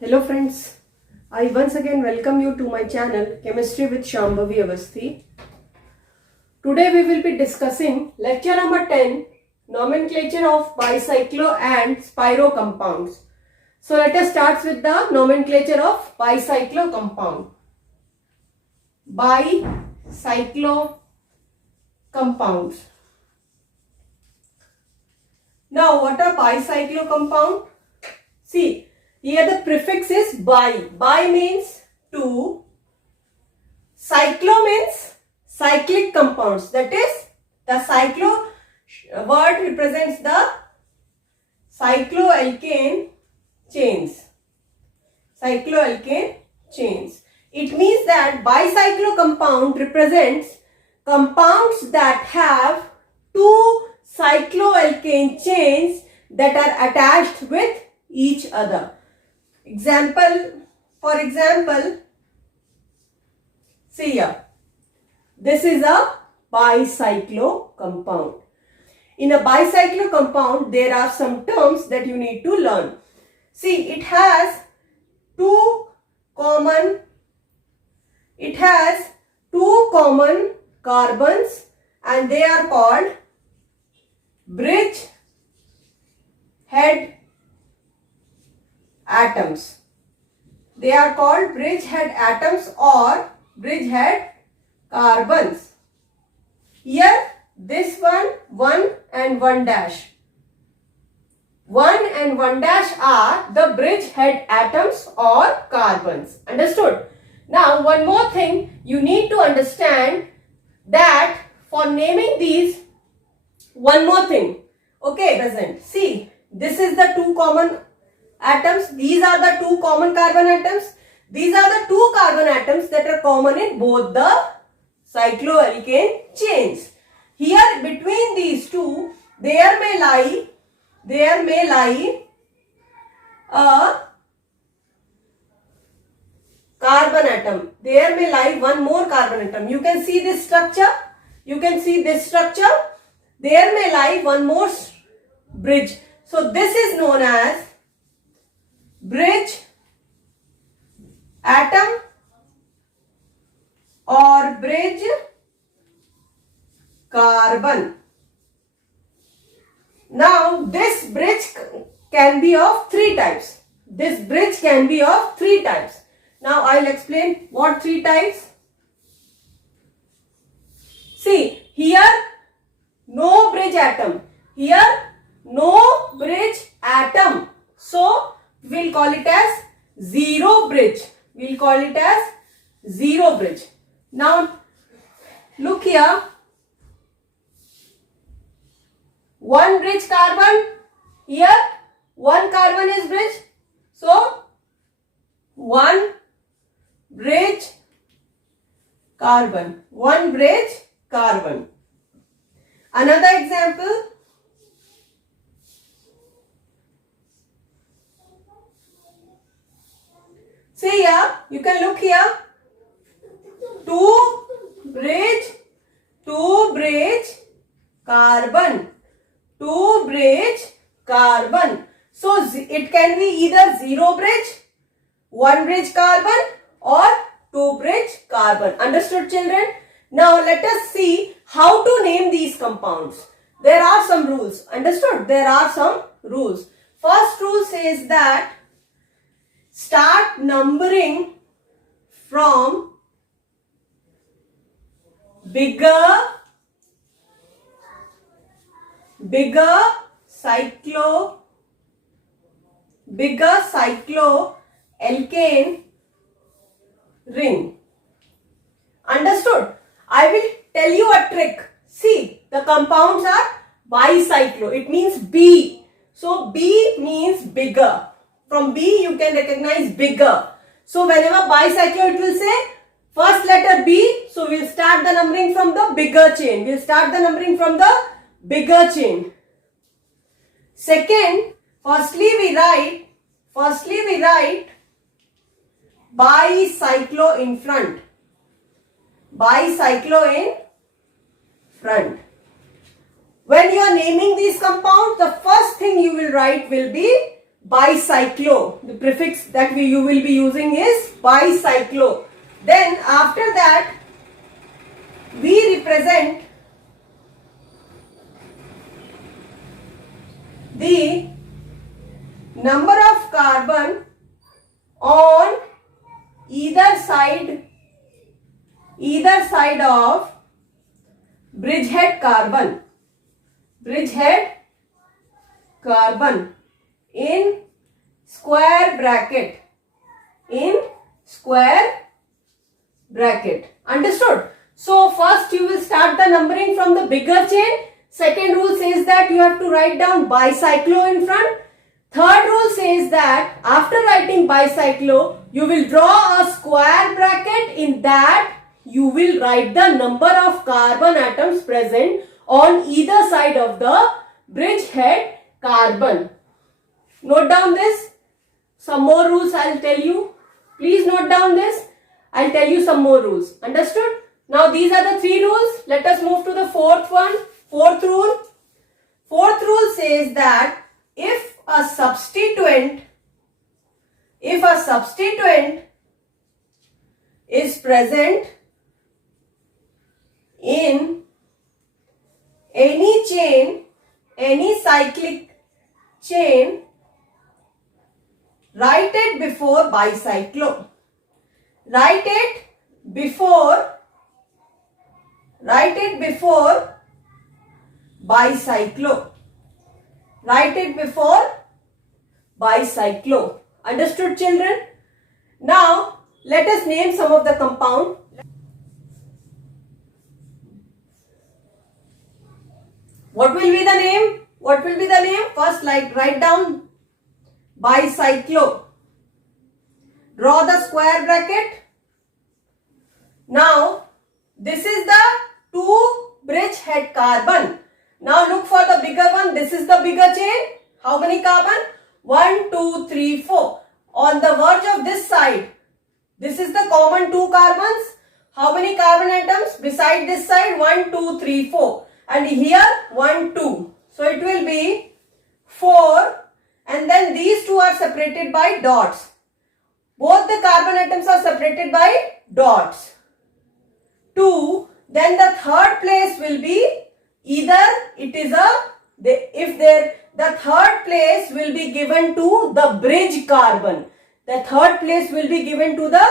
Hello friends, I once again welcome you to my channel Chemistry with Shambhavi Avasthi. Today we will be discussing lecture number 10, nomenclature of bicyclo and spiro compounds. So let us start with the nomenclature of bicyclo compound. Bicyclo compounds. Now what are bicyclo compound? See, here the prefix is bi. Bi means two. Cyclo means cyclic compounds. That is, the cyclo word represents the cycloalkane chains. Cycloalkane chains. It means that bicyclo compound represents compounds that have two cycloalkane chains that are attached with each other. For example, see here, this is a bicyclo compound. In a bicyclo compound, there are some terms that you need to learn. See, it has two common carbons and they are called bridge head atoms. They are called bridge head atoms or bridge head carbons. Here this one and 1 dash. 1 and 1 dash are the bridge head atoms or carbons. Understood? Now one more thing you need to understand, that for naming these, one more thing. Okay, present. See, this is the two common atoms. These are the two common carbon atoms. These are the two carbon atoms that are common in both the cycloalkane chains. Here between these two, there may lie a carbon atom. There may lie one more carbon atom. You can see this structure. There may lie one more bridge. So this is known as bridge atom or bridge carbon. Now this bridge can be of three types. Now I'll explain what three types. See, here no bridge atom. So we'll call it as zero bridge. Now look here. One bridge carbon. Here one carbon is bridge. So one bridge carbon. Another example. See here, you can look here. Two bridge carbon. So it can be either zero bridge, one bridge carbon or two bridge carbon. Understood, children? Now let us see how to name these compounds. There are some rules. Understood? There are some rules. First rule says that start numbering from bigger cycloalkane ring. Understood? I will tell you a trick. See, the compounds are bicyclo. It means B. So B means bigger. From B you can recognize bigger. So whenever bicyclo it will say first letter B. So we'll start the numbering from the bigger chain. Second, firstly we write bicyclo in front. When you are naming these compounds, the first thing you will write will be bicyclo. The prefix that you will be using is bicyclo. Then after that, we represent the number of carbon on either side of bridgehead carbon. Bridgehead carbon in square bracket. In square bracket. Understood? So first you will start the numbering from the bigger chain. Second rule says that you have to write down bicyclo in front. Third rule says that after writing bicyclo, you will draw a square bracket. In that you will write the number of carbon atoms present on either side of the bridgehead carbon. Note down this. Some more rules I will tell you. Please note down this. I will tell you some more rules. Understood? Now these are the 3 rules. Let us move to the fourth one. Fourth rule. Fourth rule says that if a substituent is present in any chain, any cyclic chain, write it before bicyclo. Write it before bicyclo. Write it before bicyclo. Understood, children? Now, let us name some of the compound. What will be the name? What will be the name? First, write down bicyclo. Draw the square bracket. Now, this is the 2 bridgehead carbon. Now look for the bigger one. This is the bigger chain. How many carbon? 1, 2, 3, 4. On the verge of this side, this is the common 2 carbons. How many carbon atoms? Beside this side, 1, 2, 3, 4. And here, 1, 2. So it will be 4. And then these 2 are separated by dots. Both the carbon atoms are separated by dots. 2. Then the third place will be either it is the third place will be given to the bridge carbon. The third place will be given to the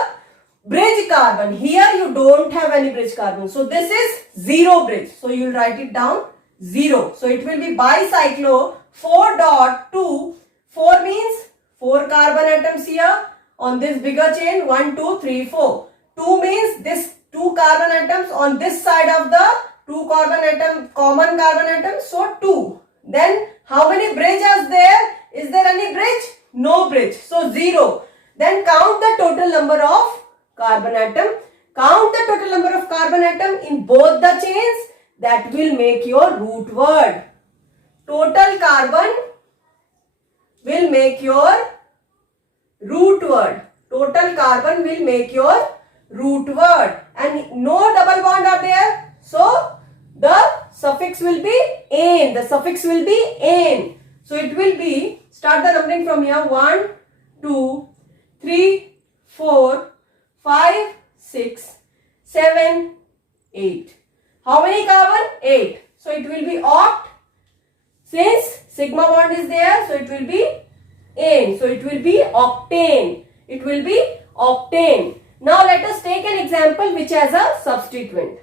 bridge carbon. Here you don't have any bridge carbon. So this is 0 bridge. So you will write it down 0. So it will be bicyclo 4.2. 4 means 4 carbon atoms here on this bigger chain. 1, 2, 3, 4. 2 means this 2 carbon atoms on this side of the 2 carbon atom, common carbon atoms. So 2. Then how many bridge is there? Is there any bridge? No bridge. So 0. Then count the total number of carbon atom. Count the total number of carbon atom in both the chains. That will make your root word. Total carbon will make your root word. Total carbon will make your root word. And no double bond are there. So the suffix will be ane. The suffix will be ane. So it will be, start the numbering from here. 1, 2, 3, 4, 5, 6, 7, 8. How many carbon? 8. So it will be oct. Since sigma bond is there, so it will be ane. So it will be octane. It will be octane. Now let us take an example which has a substituent.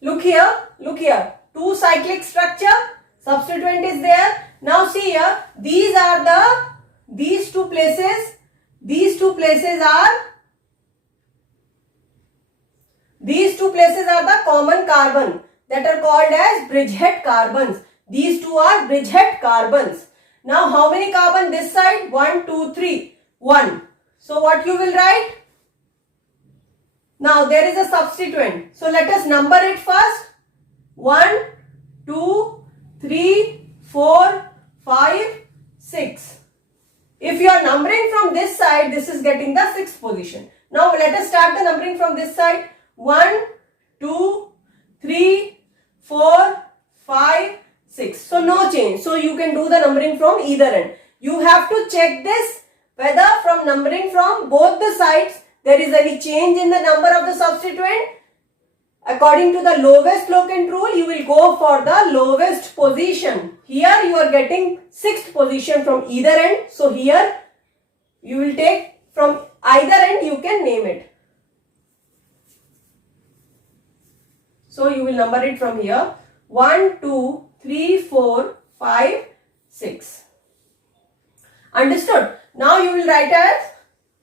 Look here, 2 cyclic structure, substituent is there. Now see here, these 2 places are the common carbon that are called as bridgehead carbons. These 2 are bridgehead carbons. Now how many carbon this side? 1, 2, 3, 1. So what you will write? Now there is a substituent. So let us number it first. 1, 2, 3, 4, 5, 6. If you are numbering from this side, this is getting the 6th position. Now let us start the numbering from this side. 1, 2, 3, 4, 5, 6. So no change. So you can do the numbering from either end. You have to check this whether from numbering from both the sides there is any change in the number of the substituent. According to the lowest locant rule, you will go for the lowest position. Here you are getting 6th position from either end. So here you will take from either end, you can name it. So you will number it from here. 1, 2, 3, 4, 5, 6. Understood? Now you will write as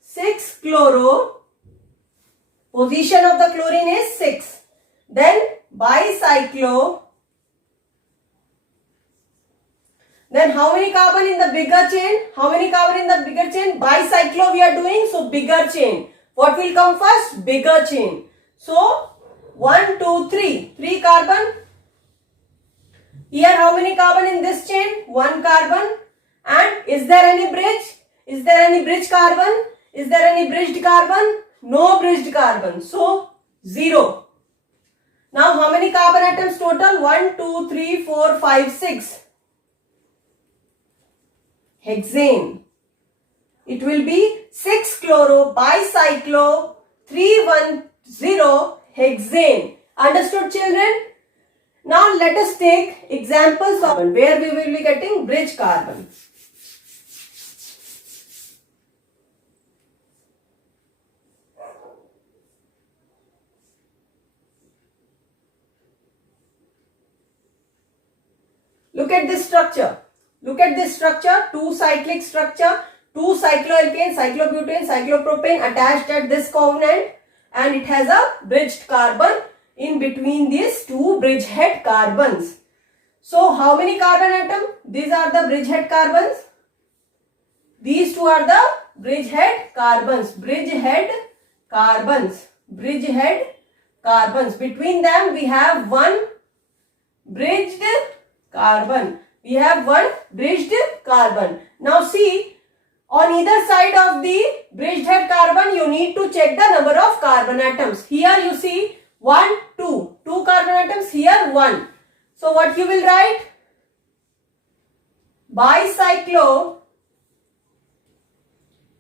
6 chloro. Position of the chlorine is 6. Then bicyclo. Then how many carbon in the bigger chain? How many carbon in the bigger chain? Bicyclo we are doing. So bigger chain. What will come first? Bigger chain. So 1, 2, 3. 3 carbon. Here how many carbon in this chain? 1 carbon. And is there any bridge? Is there any bridge carbon? Is there any bridged carbon? No bridged carbon. So 0. Now how many carbon atoms total? 1, 2, 3, 4, 5, 6. Hexane. It will be 6 chloro bicyclo 310 hexane. Understood, children? Now let us take examples of where we will be getting bridge carbon. Look at this structure. Look at this structure. 2 cyclic structure. 2 cycloalkane, cyclobutane, cyclopropane attached at this covenant, and it has a bridged carbon in between these 2 bridgehead carbons. So how many carbon atom? These are the bridgehead carbons. These 2 are the bridgehead carbons. Bridgehead carbons. Bridgehead carbons. Between them we have one bridged carbon. We have one bridged carbon. Now see, on either side of the bridged head carbon, you need to check the number of carbon atoms. Here you see 1, 2. 2 carbon atoms, here 1. So what you will write? Bicyclo.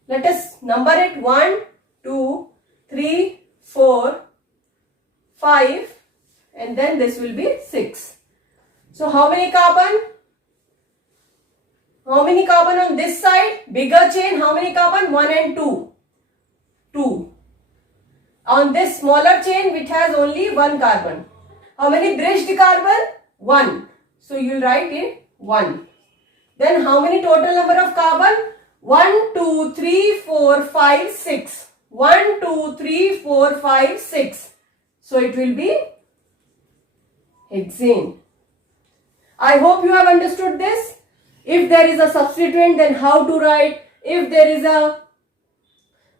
Let us number it 1, 2, 3, 4, 5, and then this will be 6. So how many carbon? How many carbon on this side? Bigger chain, how many carbon? 1 and 2. 2. On this smaller chain which has only 1 carbon. How many bridged carbon? 1. So you will write it 1. Then how many total number of carbon? 1, 2, 3, 4, 5, 6. 1, 2, 3, 4, 5, 6. So it will be hexane. I hope you have understood this. If there is a substituent, then how to write? If there is a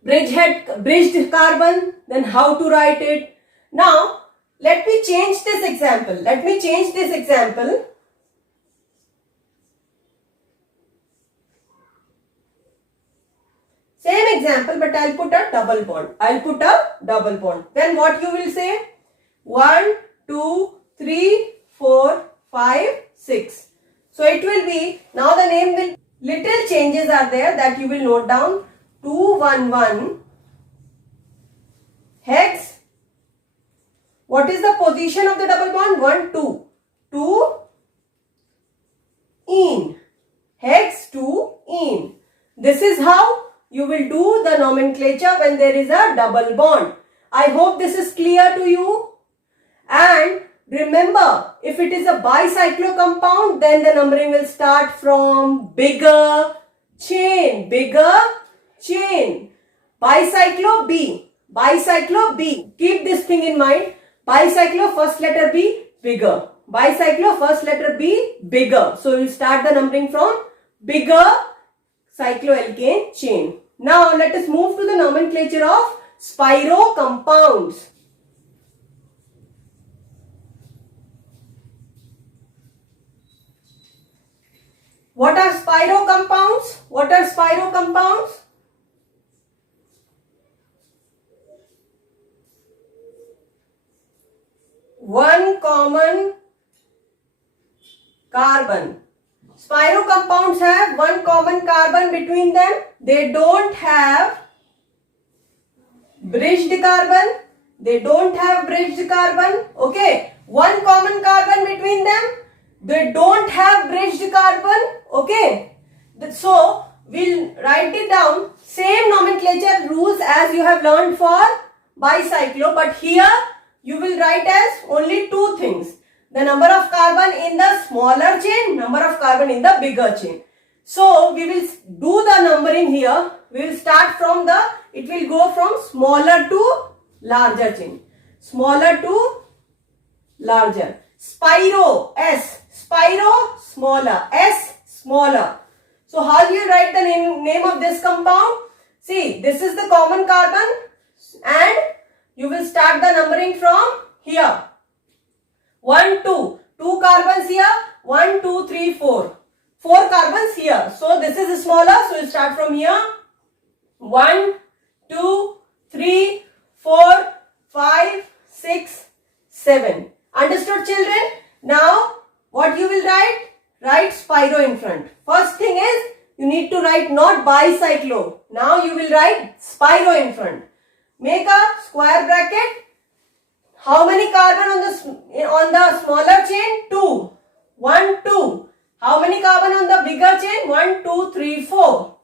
bridged carbon, then how to write it? Now, let me change this example. Let me change this example. Same example, but I'll put a double bond. I'll put a double bond. Then what you will say? 1, 2, 3, 4, 5, 6. So it will be, now the name will, little changes are there that you will note down. 211 hex. What is the position of the double bond? 1, 2. 2 ene. Hex 2 ene. This is how you will do the nomenclature when there is a double bond. I hope this is clear to you. And remember, if it is a bicyclo compound, then the numbering will start from bigger chain. Bigger chain. Bicyclo B. Bicyclo B. Keep this thing in mind. Bicyclo first letter B, bigger. Bicyclo first letter B, bigger. So we will start the numbering from bigger cycloalkane chain. Now let us move to the nomenclature of spiro compounds. What are spiro compounds? What are spiro compounds? One carbon. Spiro compounds have one common carbon between them. They don't have bridged carbon. They don't have bridged carbon. Okay. One common carbon between them. They don't have bridged carbon. Okay. So, we'll write it down. Same nomenclature rules as you have learned for bicyclo. But here, you will write as only two things. The number of carbon in the smaller chain, number of carbon in the bigger chain. So, we will do the numbering here. We will start from it will go from smaller to larger chain. Smaller to larger. Spiro, S. Spiro, smaller. S, smaller. So, how do you write the name of this compound? See, this is the common carbon and you will start the numbering from here. 1, 2. 2 carbons here. 1, 2, 3, 4. 4 carbons here. So, this is smaller. So, you start from here. 1, 2, 3, 4, 5, 6, 7. Understood, children? Now, what you will write? Write Spiro in front. First thing is, you need to write not bicyclo. Now, you will write Spiro in front. Make a square bracket. How many carbon on the smaller chain? 2. 1, 2. How many carbon on the bigger chain? 1, 2, 3, 4.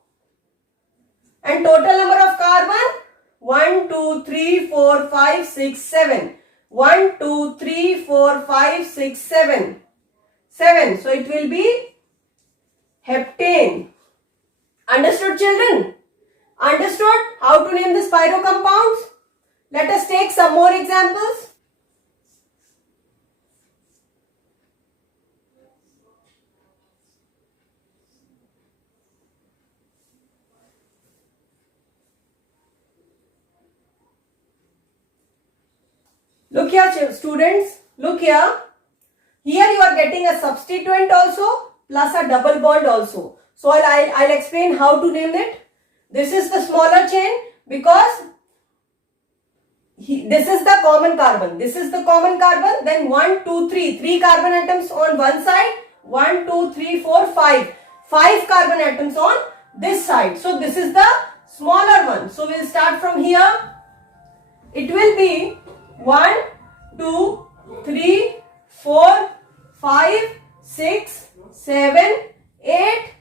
And total number of carbon? 1, 2, 3, 4, 5, 6, 7. 1, 2, 3, 4, 5, 6, 7. 7. So, it will be heptane. Understood, children? Understood how to name the Spiro compounds? Let us take some more examples. Look here, students. Look here. Here you are getting a substituent also plus a double bond also. So I'll explain how to name it. This is the smaller chain because this is the common carbon. This is the common carbon. Then 1, 2, 3. 3 carbon atoms on one side. 1, 2, 3, 4, 5. 5 carbon atoms on this side. So this is the smaller one. So we'll start from here. It will be 1, 2, 3, 4, 5, 6, 7, 8,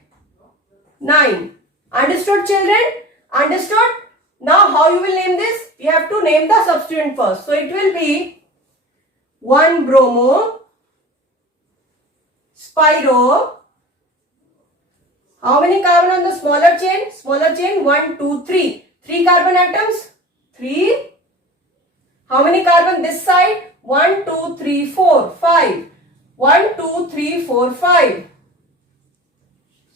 9. Understood, children? Understood? Now how you will name this? You have to name the substituent first. So it will be 1 bromo, Spiro. How many carbon on the smaller chain? Smaller chain 1, 2, 3. 3 carbon atoms? 3. How many carbon this side? 1, 2, 3, 4, 5. 1, 2, 3, 4, 5.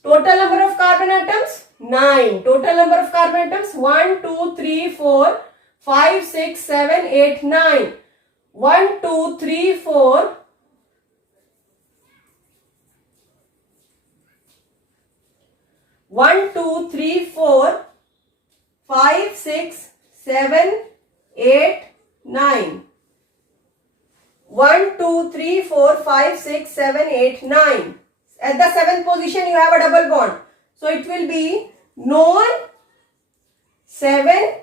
Total number of carbon atoms? 9. Total number of carbon atoms? 1, 2, 3, 4, 5, 6, 7, 8, 9. 1, 2, 3, 4. 1, 2, 3, 4, 5, 6, 7, 8, 9. 1, 2, 3, 4, 5, 6, 7, 8, 9. At the 7th position, you have a double bond. So, it will be non 7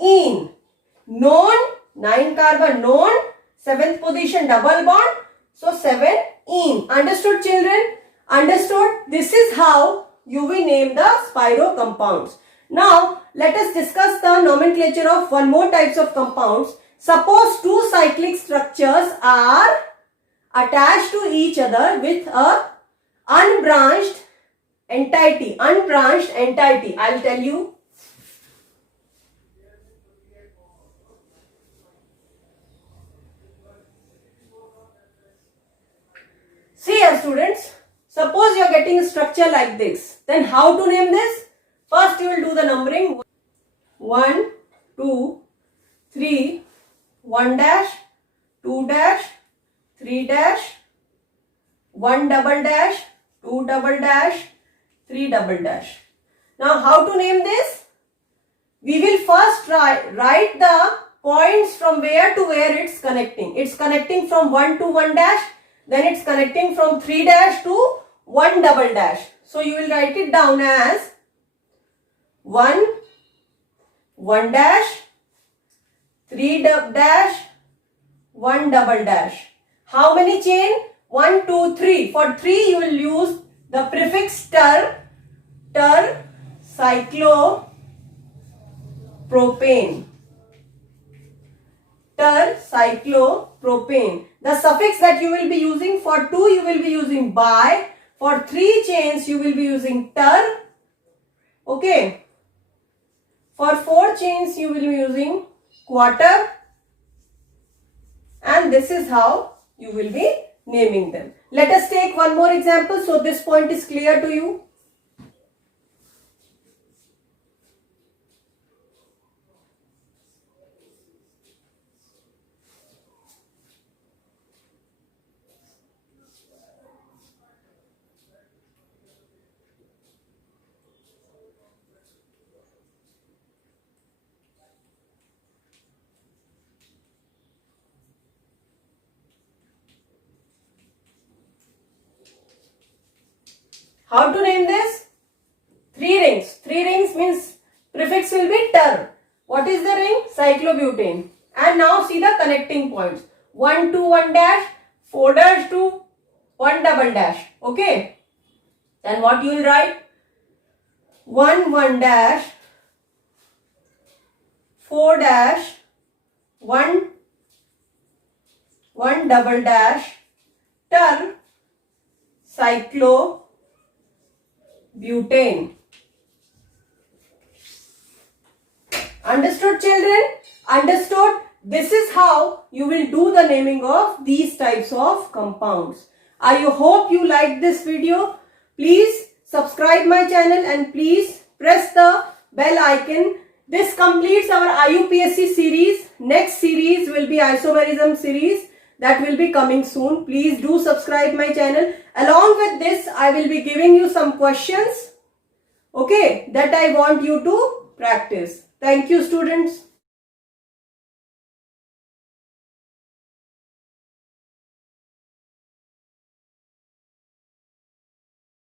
ene. Non 9 carbon, non 7th position double bond. So, 7 ene. Understood, children? Understood? This is how you will name the Spiro compounds. Now, let us discuss the nomenclature of one more types of compounds. Suppose two cyclic structures are attached to each other with a unbranched entity. Unbranched entity. I will tell you. See here, students. Suppose you are getting a structure like this. Then how to name this? First you will do the numbering. 1, 2, 3, 1 dash, 2 dash, 3 dash, 1 double dash, 2 double dash, 3 double dash. Now how to name this? We will first write the points from where to where it's connecting. It's connecting from 1 to 1 dash. then it's connecting from 3 dash to 1 double dash. So you will write it down as 1, 1 dash, 3 dash, 1 double dash. How many chain? 1, 2, 3. For 3 you will use the prefix ter, cyclopropane. Cyclopropane. The suffix that you will be using, for 2 you will be using bi, for 3 chains you will be using ter. Okay. For 4 chains you will be using quarter, and this is how you will be naming them. Let us take one more example so this point is clear to you. How to name this? 3 rings. 3 rings means prefix will be ter. What is the ring? Cyclobutane. And now see the connecting points. 1 to 1 dash, 4 dash to 1 double dash. Okay. Then what you will write? 1, 1 dash, 4 dash, 1 double dash, ter, cyclobutane. Understood, children? Understood? This is how you will do the naming of these types of compounds. I hope you liked this video. Please subscribe my channel and please press the bell icon. This completes our IUPSC series. Next series will be isomerism series that will be coming soon. Please do subscribe my channel. Along with this, I will be giving you some questions, okay, that I want you to practice. Thank you, students.